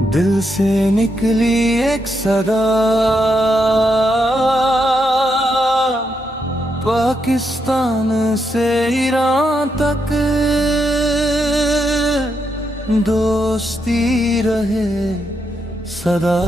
दिल से निकली एक सदा, पाकिस्तान से ईरान तक दोस्ती रहे सदा।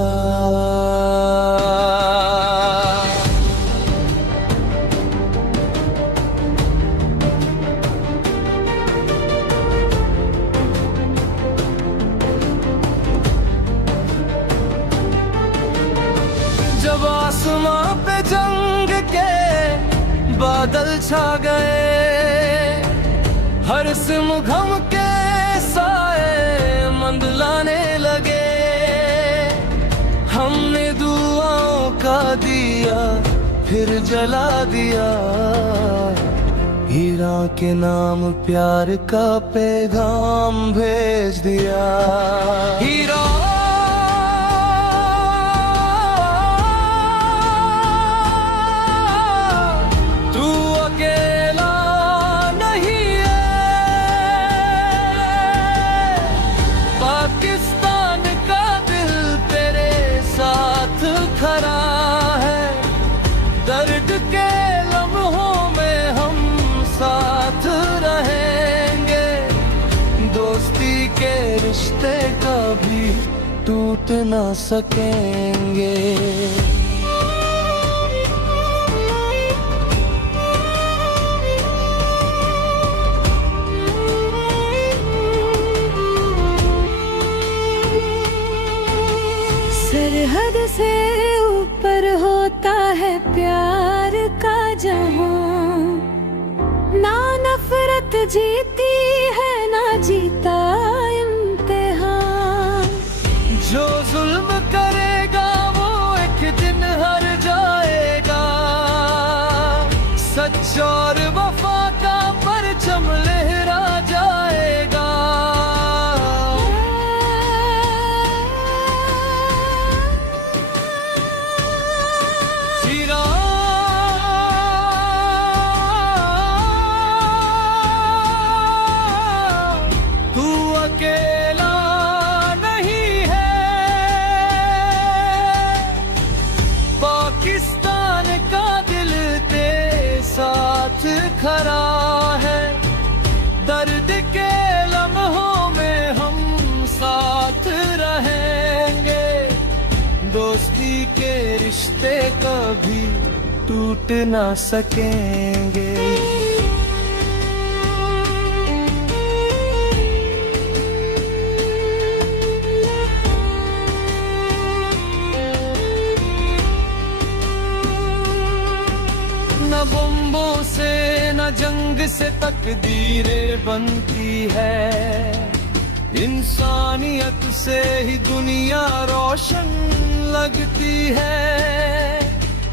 जब आसमां पे जंग के बादल छा गए, हर सिम घम के साए मंडलाने लगे, हमने दुआओं का दिया फिर जला दिया, हीरा के नाम प्यार का पैगाम भेज दिया। हीरा पाकिस्तान का दिल तेरे साथ खड़ा है, दर्द के लम्हों में हम साथ रहेंगे, दोस्ती के रिश्ते कभी टूट ना सकेंगे। सरहद से ऊपर होता है प्यार का जहां, ना नफरत जीती है ना जीता इम्तिहान। जो जुल्म करेगा वो एक दिन हार जाएगा, सच और वफा का परचम लहरा जाएगा। तू अकेला नहीं है, पाकिस्तान का दिल तेरे साथ खड़ा है, दर्द के लम्हों में हम साथ रहेंगे, दोस्ती के रिश्ते कभी टूट ना सकेंगे। न बम्बों से न जंग से तकदीरें बनती है, इंसानियत से ही दुनिया रोशन लगती है,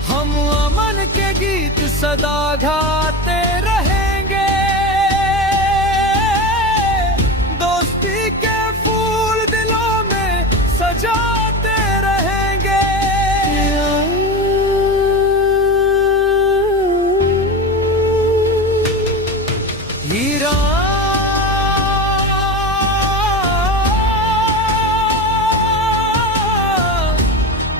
हम अमन के गीत सदा गाते रहेंगे, दोस्ती के फूल दिलों में सजाते रहेंगे। हीरा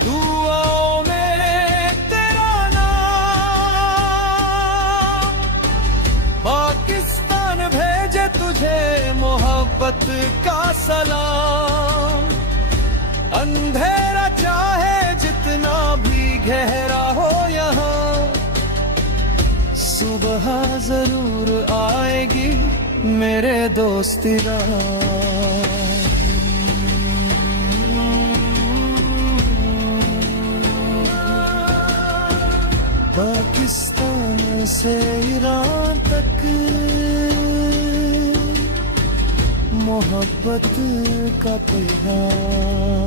दुआओं में तेरा नाम, पाकिस्तान भेजे तुझे मोहब्बत का सलाम, अंधेरा चाहे जितना भी गहरा हो यहाँ, सुबह जरूर आएगी मेरे दोस्तिया। पाकिस्तान से ईरान तक मोहब्बत का पैगाम।